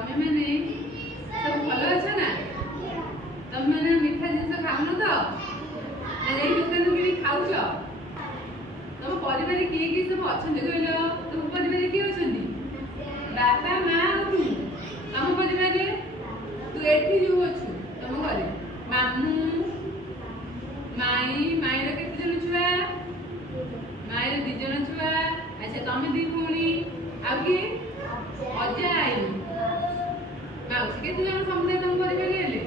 तमे मैंने सब भल अच्छे ना तमे मैंने मीठा जिन खाऊन तो ना यही दुकान कि खाऊ तुम परिवार किए किए सब अच्छा कहल तुम परिवार किए अच्छा बापा माँ तू तुम परिवार तू एठी जो अच्छु तुम घरे मामू माई माईर केते जन छुआ माईर 2 जन छुआ अच्छा तुम 2 भौणी आ कि अजा आई माउसी केते जन समुदाय तुम परिवार हेले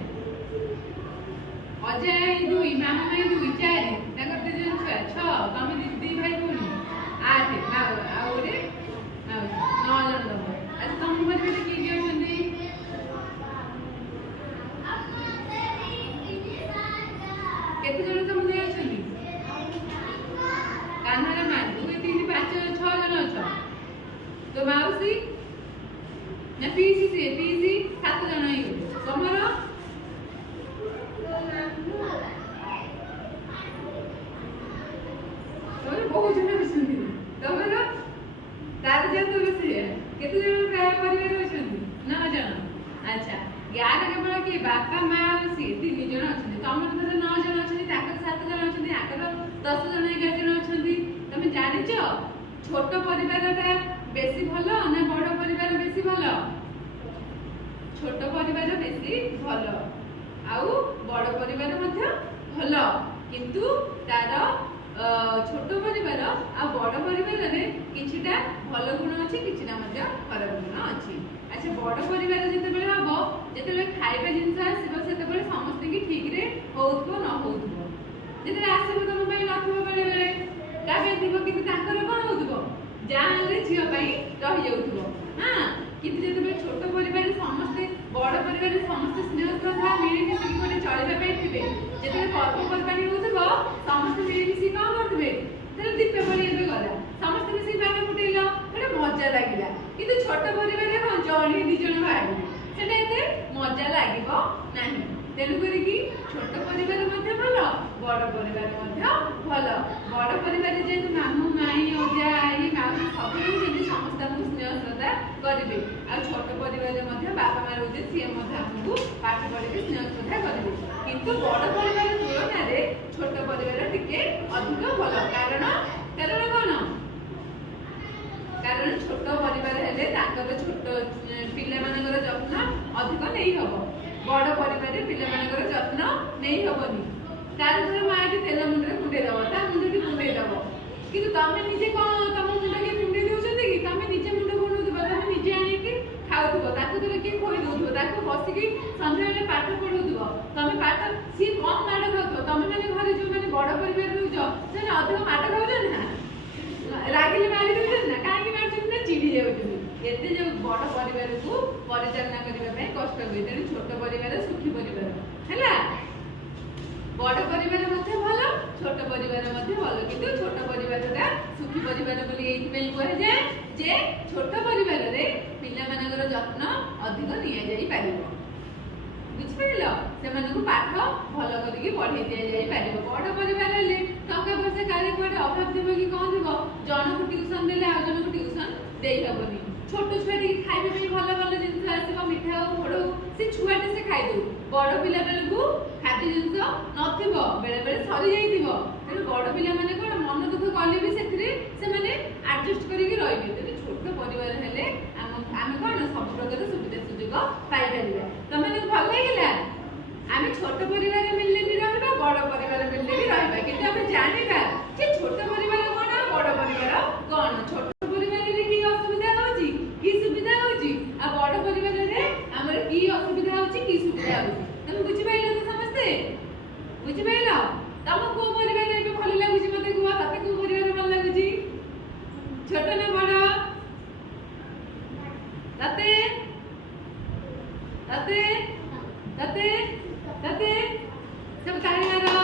अजा आई 2 मामा माई 2 4 ताकर 2 जन छुआ 6 तुम 2 भाई भौणी 8 माउ आउरे 9 जन तुम अच्छा तुम परिवार किए किए अछंती केते जन समुदाय अछंती कान्हार मां 2 3 5 6 जन अछ तो माउसी ना पीसी से पीसी 7 जन ही तमरो तोरे बहुत जन अछंती तमरो तार जे तो बेसी केते जन प्राय परिवार अछंती 9 जन अच्छा यार केवल कि बापा माँ सी 3 जन अछंती तमरो तो 9 जन अछंती ताकर 7 जन अछंती आकर 10 जन 11 जन अछंती तमे जानि छ छोट परिवारटा बेसी भलो ना बड़ परिवार बेसी भलो छोट परिवार बेसी भलो आउ बड़ परिवार मध्य भलो किंतु तार छोट परिवार आ बड़ परिवार रे किछिटा भलो गुण अछि किछिटा मध्य खराब गुण अछि अच्छा बड़ परिवार जते बेले हबो जते बेले खाइबा जिंस आसीबो सेते बेले समस्त की ठीक रे होउथबो न होउथबो जते आसीबो तम पई नथिबो बेले बेले काबे दिबो कि ताकर कोन होउथबो जाले झियो पई रहि जाउथबो हां किंतु जते बेले छोट परिवार समस्त बड़ परिवार समस्त स्नेह श्रद्धा मिली मिसी कोटे चलिबा पई थिबे जते पर्व पर्वाणी होउथबो समस्त मिली मिसी का करथबे तेरे दीपावली एबे गला समस्त मिसी बाने फुटेलो बड़े मजा लागिला किंतु छोट परिवार रे कोन जणी 2 जण भाई सेटा एते मजा लागिबो नाही तेलु करी कि छोट परिवार मध्ये भलो बड़ परिवार मध्ये भलो बड़ परिवार जे मामू माई अजा आई माऊ सब लोग जे समस्त को स्नेह श्रद्धा करिवे आ छोट परिवार मध्ये बापा मां रोजे सी मध्ये हमकु पाठ पढिके स्नेह श्रद्धा करिवे किंतु बड़ परिवार तुलना रे छोट परिवार टिके अधिक भलो कारण कोन कारण छोट परिवार हेले ताकर छोट पिल्ला मानकर जत्न अधिक नै हबो बड़ परिवार पिल्ला मानकर जत्न नै हबोनी तार धर माटी तेल मुंडरे कुंडे दबो ता मुंडे कुंडे दबो किंतु तमे निजे कोन तम मुंडे के कुंडे देउछते कि तमे निजे मुंडे कोन दबो तमे निजे आनी कि खाउथबो ताको तोरे के खोइ दउथबो ताको बसी कि संध्या बेले पाठ पढउथबो तमे पाठ सी कम माड खाउथबो तमे माने घरे जो माने बड़ परिवार रहउछ से अधिक माड खाउछ ना रागिले मारी देउछ ना काहे कि मारछ ना चिड़ी जाउछ एते जो बड़ परिवार को परिचालना करिबा पय कष्ट होय तेनु छोट परिवार सुखी परिवार हैला बड़ परिवार मध्ये भलो छोट परिवार मध्ये भलो किंतु छोट परिवारटा सुखी परिवार बोली एथि पय कहे जाय जे छोट परिवार रे पिल्ला मानकर जत्न अधिक निया जाई पारिबो बुझ पाइलो से मानको पाठ भलो करिके पढाई दिया जाई पारिबो बड़ परिवार ले टका पैसा काले कोडे अभाव देबो कि कोन देबो जन को ट्यूशन देले आ जन को ट्यूशन देई हबनी छोट छुआटी खाइबे पे भलो भलो जिंस आसीबो मिठा हो फोड़ो से छुआटी से खाइ दउ बड़ पिला बेल को खाद्य जिंस नथिबो बेले बेले सरी जाइथिबो तेनु बड़ पिला माने कोन मन दुख कले भी सेथरे से माने एडजस्ट करिके रहिबे तेनु छोट परिवार हेले आमे कोन सब प्रकार सुविधा सुजोग पाइ परिबा तमे भल लागिला आमे छोट परिवार मिलले भी रहबा बड़ परिवार मिलले भी रहबा किंतु आमे जानिबा जे छोट परिवार कोन बड़ परिवार कोन छोट परिवार रे की असुविधा होची की सुविधा होची आ बड़ परिवार रे हमर की असुविधा होची की सुविधा होची तुम बुझि पाइलो तो समझते बुझि पाइलो तम को परिवार रे भल लागुची मते गुआ तते को परिवार भल लागुची छोट ना बड़ तते तते तते तते सब ताली मारो